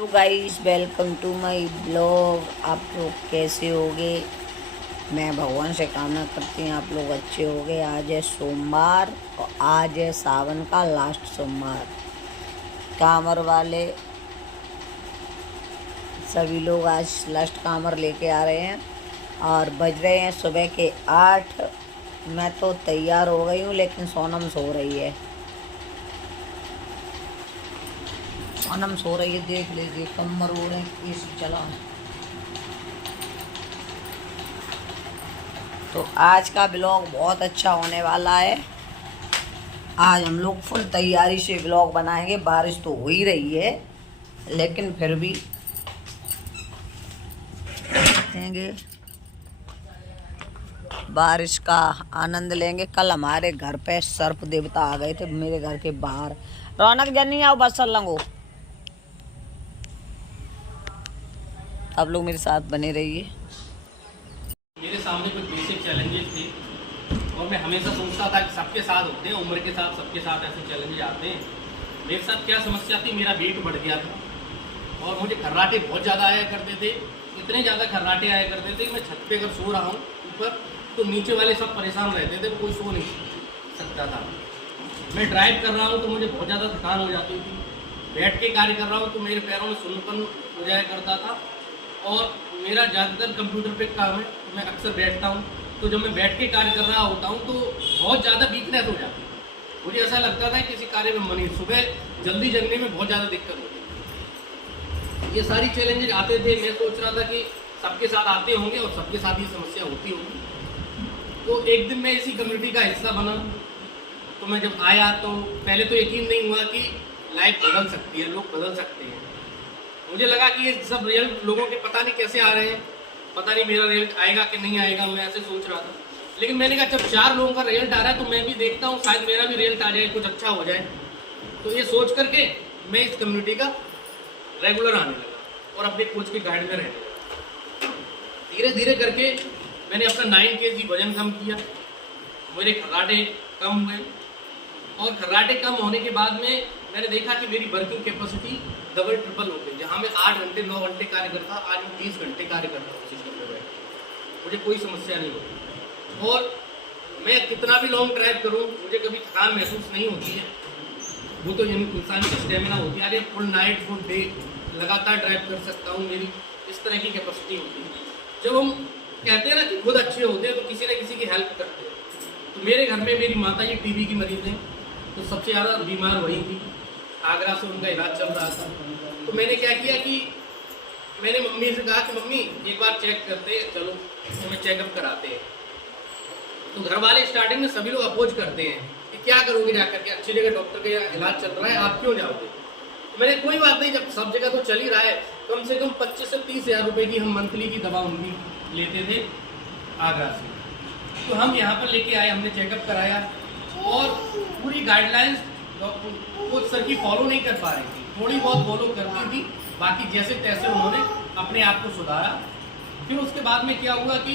तो guys welcome to my blog. आप लोग कैसे होगे? मैं भगवान से कामना करती हूँ आप लोग अच्छे होगे। आज है सोमवार और आज है सावन का लास्ट सोमवार। कांवर वाले सभी लोग आज लास्ट कांवर लेके आ रहे हैं और बज रहे हैं सुबह के 8। मैं तो तैयार हो गई हूँ लेकिन सोनम सो रही है। सोनम सो रही है, देख लीजिए कमर ओढ़े एसी चला। तो आज का ब्लॉग बहुत अच्छा होने वाला है। आज हम लोग फुल तैयारी से ब्लॉग बनाएंगे। बारिश तो हो ही रही है लेकिन फिर भी देखेंगे, बारिश का आनंद लेंगे। कल हमारे घर पे सर्प देवता आ गए थे मेरे घर के बाहर। रौनक जनी आओ बस लंगो। आप लोग मेरे साथ बने रहिए। मेरे सामने कुछ बेसिक चैलेंजेस थे और मैं हमेशा सोचता था कि सबके साथ होते हैं, उम्र के साथ सबके साथ ऐसे चैलेंजेस आते हैं। मेरे साथ क्या समस्या थी, मेरा वेट बढ़ गया था और मुझे खर्राटे बहुत ज़्यादा आया करते थे। इतने ज़्यादा खर्राटे आया करते थे कि मैं छत पे अगर सो रहा हूँ ऊपर तो नीचे वाले सब परेशान रहते थे, कोई सो नहीं सकता था। मैं ड्राइव कर रहा हूँ तो मुझे बहुत ज़्यादा थकान हो जाती थी। बैठ के कार्य कर रहा हूँ तो मेरे पैरों में सुन्नपन हो जाया करता था। और मेरा ज़्यादातर कंप्यूटर पे काम है तो मैं अक्सर बैठता हूँ, तो जब मैं बैठ के कार्य कर रहा होता हूँ तो बहुत ज़्यादा वीकनेस हो जाती है। मुझे ऐसा लगता था किसी कार्य में मन ही, सुबह जल्दी जगने में बहुत ज़्यादा दिक्कत होती है। ये सारी चैलेंजेस आते थे। मैं सोच रहा था कि सबके साथ आते होंगे और सबके साथ ये समस्या होती होगी। तो एक दिन मैं इसी कम्युनिटी का हिस्सा बना। तो मैं जब आया तो पहले तो यकीन नहीं हुआ कि लाइफ बदल सकती है, लोग बदल सकते हैं। मुझे लगा कि ये सब रिजल्ट लोगों के पता नहीं कैसे आ रहे हैं, पता नहीं मेरा रिजल्ट आएगा कि नहीं आएगा, मैं ऐसे सोच रहा था। लेकिन मैंने कहा जब 4 लोगों का रिजल्ट आ रहा है तो मैं भी देखता हूँ, शायद मेरा भी रिजल्ट आ जाए, कुछ अच्छा हो जाए। तो ये सोच करके मैं इस कम्युनिटी का रेगुलर आने लगा और अपने कोच के गाइड में रहने लगा। धीरे धीरे करके मैंने अपना 9 kg वजन कम किया, मेरे खर्राटे कम हुए और खर्राटे कम होने के बाद में मैंने देखा कि मेरी वर्किंग कैपेसिटी डबल ट्रिपल हो गई। जहाँ मैं 8 घंटे 9 घंटे कार्य करता, आज मैं 20 घंटे कार्य करता हूँ सिस्टम में बैठ। मुझे कोई समस्या नहीं होती और मैं कितना भी लॉन्ग ड्राइव करूँ मुझे कभी थकान महसूस नहीं होती है। वो तो इंसान की स्टेमिना होती है। अरे फुल नाइट फुल डे लगातार ड्राइव कर सकता हूँ, मेरी इस तरह की कैपेसिटी होती है। जब हम कहते हैं ना कि खुद अच्छे होते हैं तो किसी न किसी की हेल्प करते हैं। तो मेरे घर में मेरी माता जी टीबी की मरीज हैं, तो सबसे ज़्यादा बीमार वही थी। आगरा से उनका इलाज चल रहा था। तो मैंने क्या किया कि मैंने मम्मी से कहा कि मम्मी एक बार चेक करते हैं, चलो हमें चेकअप कराते हैं। तो घर वाले स्टार्टिंग में सभी लोग अपोज करते हैं कि क्या करोगे जाकर के, अच्छी जगह डॉक्टर का इलाज चल रहा है, आप क्यों जाओगे। तो मैंने कोई बात नहीं, जब सब जगह तो चल ही रहा है, कम से कम 25 से 30 हज़ार रुपये की हम मंथली की दवा उनकी लेते थे आगरा से। तो हम यहाँ पर लेके आए, हमने चेकअप कराया और पूरी गाइडलाइंस कोच सर की फॉलो नहीं कर पा रही थी, थोड़ी बहुत फॉलो करती थी, बाकी जैसे तैसे उन्होंने अपने आप को सुधारा। फिर उसके बाद में क्या हुआ कि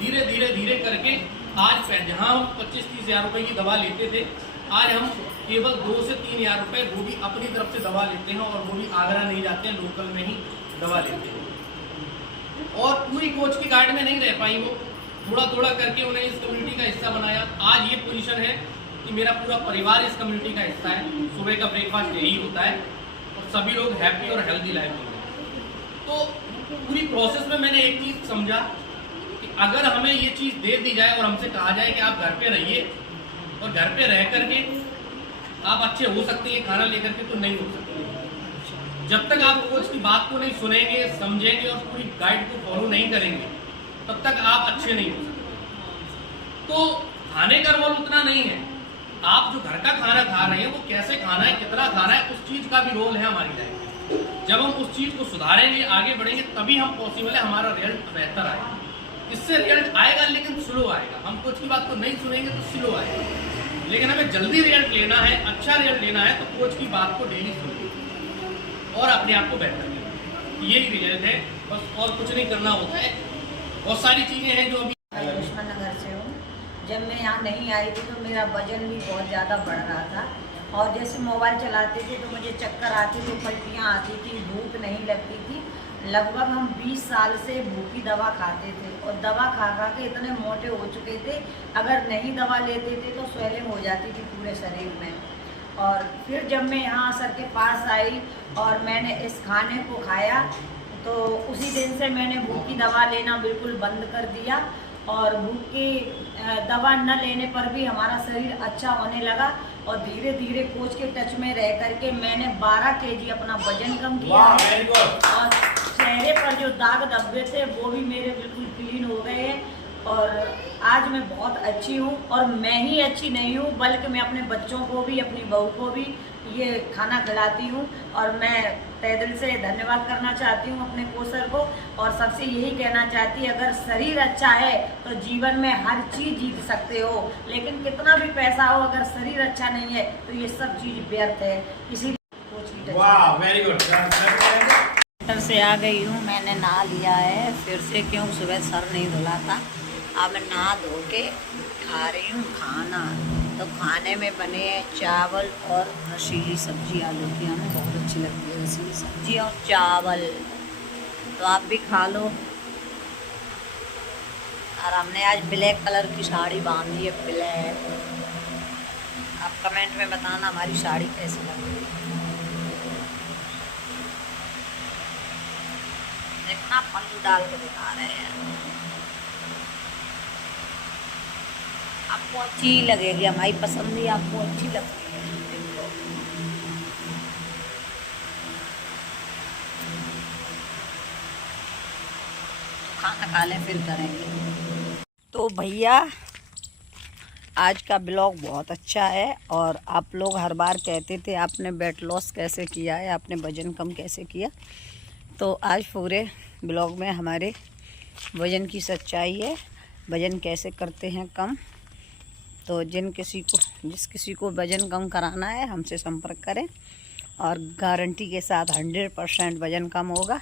धीरे धीरे धीरे करके आज जहाँ हम 25-30 हज़ार रुपये की दवा लेते थे, आज हम केवल 2 से 3 हज़ार रुपये वो भी अपनी तरफ से दवा लेते हैं और वो भी आगरा नहीं जाते हैं, लोकल में ही दवा लेते हैं। और पूरी कोच की गाइड में नहीं रह पाई वो, थोड़ा थोड़ा करके उन्हें इस कम्युनिटी का हिस्सा बनाया। आज ये पोजीशन है कि मेरा पूरा परिवार इस कम्युनिटी का हिस्सा है। सुबह का ब्रेकफास्ट यही होता है और सभी लोग हैप्पी और हेल्दी लाइफ जीते हैं। तो पूरी प्रोसेस में मैंने एक चीज़ समझा कि अगर हमें ये चीज़ दे दी जाए और हमसे कहा जाए कि आप घर पे रहिए और घर पे रह करके आप अच्छे हो सकते हैं खाना लेकर के, तो नहीं हो सकते। जब तक आप कोच की बात को नहीं सुनेंगे, समझेंगे और पूरी गाइड को फॉलो नहीं करेंगे तब तक आप अच्छे नहीं हो सकते। तो खाने का रोल उतना नहीं है, आप जो घर का खाना खा रहे हैं वो कैसे खाना है, कितना खाना है, उस चीज़ का भी रोल है हमारी लाइफ में। जब हम उस चीज़ को सुधारेंगे, आगे बढ़ेंगे, तभी हम पॉसिबल है हमारा रिजल्ट बेहतर आएगा। इससे रिजल्ट आएगा लेकिन स्लो आएगा। हम कोच की बात को नहीं सुनेंगे तो स्लो आएगा। लेकिन हमें जल्दी रिजल्ट लेना है, अच्छा रिजल्ट लेना है तो कोच की बात को डेली सुनिए और अपने आप को बेहतर करें। यही रिजल्ट है बस, और कुछ नहीं करना होता है। बहुत सारी चीज़ें हैं जो अभी नगर से हूँ। जब मैं यहाँ नहीं आई थी तो मेरा वजन भी बहुत ज़्यादा बढ़ रहा था और जैसे मोबाइल चलाते थे तो मुझे चक्कर आते थे, पलटियाँ आती थी, भूख नहीं लगती थी। लगभग हम 20 साल से भूख की दवा खाते थे और दवा खा खा के इतने मोटे हो चुके थे, अगर नहीं दवा लेते थे तो स्वेलिंग हो जाती थी पूरे शरीर में। और फिर जब मैं यहाँ सर के पास आई और मैंने इस खाने को खाया तो उसी दिन से मैंने भूख की दवा लेना बिल्कुल बंद कर दिया और भूख की दवा न लेने पर भी हमारा शरीर अच्छा होने लगा और धीरे धीरे कोच के टच में रह करके मैंने 12 केजी अपना वजन कम किया है और चेहरे पर जो दाग धब्बे थे वो भी मेरे बिल्कुल क्लीन हो गए हैं और आज मैं बहुत अच्छी हूँ। और मैं ही अच्छी नहीं हूँ बल्कि मैं अपने बच्चों को भी, अपनी बहू को भी ये खाना खिलाती हूँ और मैं तहे दिल से धन्यवाद करना चाहती हूँ अपने कोचर को और सबसे यही कहना चाहती है, अगर शरीर अच्छा है तो जीवन में हर चीज़ जीत सकते हो, लेकिन कितना भी पैसा हो अगर शरीर अच्छा नहीं है तो ये सब चीज़ व्यर्थ है। इसीलिए कोच की वाह, वेरी गुड। सेंटर से आ गई हूँ, मैंने नहा लिया है फिर से, क्यों सुबह सर नहीं धुला था। अब मैं नहा धो के खा रही हूँ खाना। तो खाने में बने चावल और रसीली सब्जी, आलू की हमें बहुत अच्छी लगती है रसीली सब्जी और चावल, तो आप भी खा लो। और हमने आज ब्लैक कलर की साड़ी बांधी है, ब्लैक। आप कमेंट में बताना हमारी साड़ी कैसी लग रही है। देखना पल्लू डाल के दिखा रहे हैं, आपको अच्छी लगेगी, हमारी पसंद ही आपको अच्छी लगती है। देखो खाना खा लें फिर करेंगे। तो भैया आज का ब्लॉग बहुत अच्छा है और आप लोग हर बार कहते थे आपने वेट लॉस कैसे किया है, आपने वज़न कम कैसे किया, तो आज पूरे ब्लॉग में हमारे वज़न की सच्चाई है, वज़न कैसे करते हैं कम। तो जिस किसी को वज़न कम कराना है हमसे संपर्क करें और गारंटी के साथ 100% वज़न कम होगा।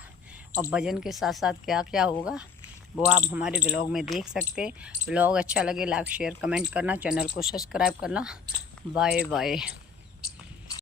और वज़न के साथ साथ क्या क्या होगा वो आप हमारे ब्लॉग में देख सकते हैं। ब्लॉग अच्छा लगे लाइक शेयर कमेंट करना, चैनल को सब्सक्राइब करना। Bye bye.